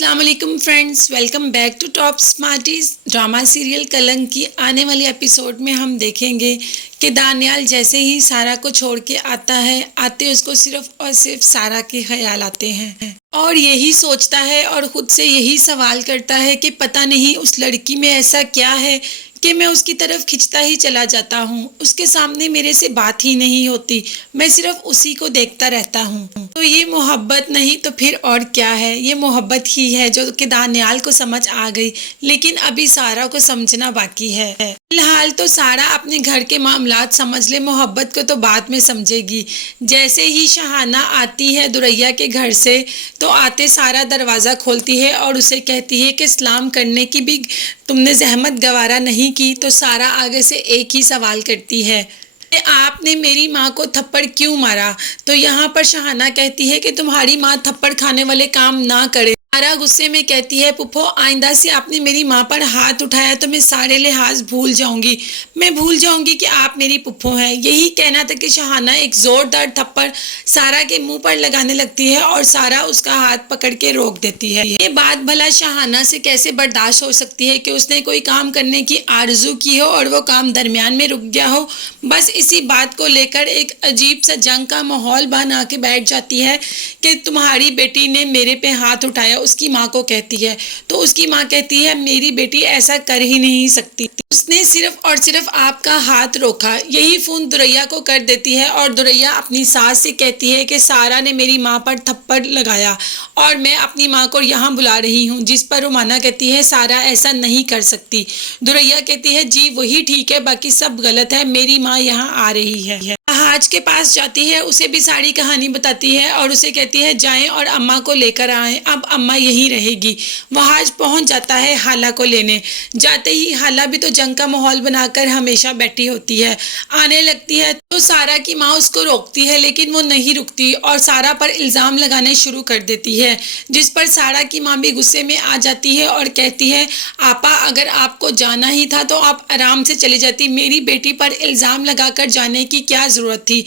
السلام علیکم friends, welcome back to top smarties. Drama serial Kalank کی آنے والی ایپیسوڈ میں ہم دیکھیں گے کہ دانیال جیسے ہی سارا کو چھوڑ کے آتا ہے، آتے اس کو صرف اور صرف سارا کے خیال آتے ہیں اور یہی سوچتا ہے اور خود سے یہی سوال کرتا ہے کہ پتہ نہیں اس لڑکی میں ایسا کیا ہے کہ میں اس کی طرف کھنچتا ہی چلا جاتا ہوں، اس کے سامنے میرے سے بات ہی نہیں ہوتی، میں صرف اسی کو دیکھتا رہتا ہوں۔ تو یہ محبت نہیں تو پھر اور کیا ہے؟ یہ محبت ہی ہے جو کہ دانیال کو سمجھ آ گئی، لیکن ابھی سارا کو سمجھنا باقی ہے۔ فی الحال تو سارا اپنے گھر کے معاملات سمجھ لے، محبت کو تو بعد میں سمجھے گی۔ جیسے ہی شہانہ آتی ہے دریا کے گھر سے تو آتے سارا دروازہ کھولتی ہے اور اسے کہتی ہے کہ سلام کرنے کی بھی تم نے زحمت گوارا نہیں کی، تو سارا آگے سے ایک ہی سوال کرتی ہے کہ آپ نے میری ماں کو تھپڑ کیوں مارا؟ تو یہاں پر شہانہ کہتی ہے کہ تمہاری ماں تھپڑ کھانے والے کام نہ کرے۔ سارا غصے میں کہتی ہے پھپھو آئندہ سے آپ نے میری ماں پر ہاتھ اٹھایا تو میں سارے لحاظ بھول جاؤں گی، میں بھول جاؤں گی کہ آپ میری پھپھو ہیں۔ یہی کہنا تھا کہ شہانہ ایک زوردار تھپڑ سارا کے منہ پر لگانے لگتی ہے اور سارا اس کا ہاتھ پکڑ کے روک دیتی ہے۔ یہ بات بھلا شہانہ سے کیسے برداشت ہو سکتی ہے کہ اس نے کوئی کام کرنے کی آرزو کی ہو اور وہ کام درمیان میں رک گیا ہو؟ بس اسی بات کو لے کر ایک عجیب سا جنگ کا ماحول بنا کے بیٹھ جاتی ہے کہ تمہاری بیٹی نے میرے پہ ہاتھ اٹھایا، اس کی ماں کو کہتی ہے۔ تو اس کی ماں کہتی ہے میری بیٹی ایسا کر ہی نہیں سکتی، اس نے صرف اور صرف آپ کا ہاتھ روکا۔ یہی فون دریا کو کر دیتی ہے اور دریا اپنی ساس سے کہتی ہے کہ سارا نے میری ماں پر تھپڑ لگایا اور میں اپنی ماں کو یہاں بلا رہی ہوں، جس پر رومانہ کہتی ہے سارا ایسا نہیں کر سکتی۔ دریا کہتی ہے جی وہی ٹھیک ہے، باقی سب غلط ہے، میری ماں یہاں آ رہی ہے۔ وہاج کے پاس جاتی ہے، اسے بھی ساری کہانی بتاتی ہے اور اسے کہتی ہے جائیں اور اماں کو لے کر آئیں، اب اماں یہی رہے گی۔ وہاج پہنچ جاتا ہے حالہ کو لینے، جاتے ہی حالہ بھی تو جنگ کا ماحول بنا کر ہمیشہ بیٹھی ہوتی ہے، آنے لگتی ہے تو سارا کی ماں اس کو روکتی ہے لیکن وہ نہیں رکتی اور سارا پر الزام لگانے شروع کر دیتی ہے، جس پر سارا کی ماں بھی غصے میں آ جاتی ہے اور کہتی ہے آپا اگر آپ کو جانا ہی تھا تو آپ آرام سے چلی جاتی، میری بیٹی پر الزام لگا کر جانے کی کیا ضرورت تھی؟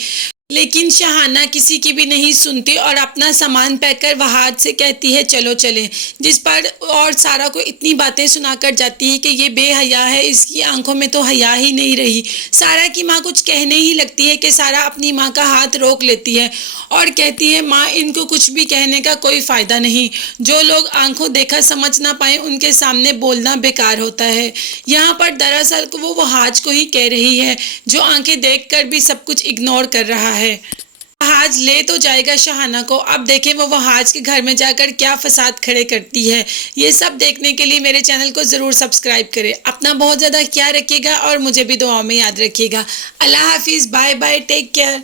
لیکن شہانہ کسی کی بھی نہیں سنتی اور اپنا سامان پیک کر وہاج سے کہتی ہے چلو چلیں، جس پر اور سارا کو اتنی باتیں سنا کر جاتی ہے کہ یہ بے حیا ہے، اس کی آنکھوں میں تو حیا ہی نہیں رہی۔ سارا کی ماں کچھ کہنے ہی لگتی ہے کہ سارا اپنی ماں کا ہاتھ روک لیتی ہے اور کہتی ہے ماں ان کو کچھ بھی کہنے کا کوئی فائدہ نہیں، جو لوگ آنکھوں دیکھا سمجھ نہ پائیں ان کے سامنے بولنا بیکار ہوتا ہے۔ یہاں پر دراصل وہ وہاج کو ہی کہہ رہی ہے جو آنکھیں دیکھ کر بھی سب کچھ اگنور کر رہا ہے۔ وہاج لے تو جائے گا شہانہ کو، اب دیکھیں وہ وہاج کے گھر میں جا کر کیا فساد کھڑے کرتی ہے۔ یہ سب دیکھنے کے لیے میرے چینل کو ضرور سبسکرائب کریں، اپنا بہت زیادہ خیال رکھیے گا اور مجھے بھی دعاؤں میں یاد رکھیے گا۔ اللہ حافظ، بائے بائے، ٹیک کیئر۔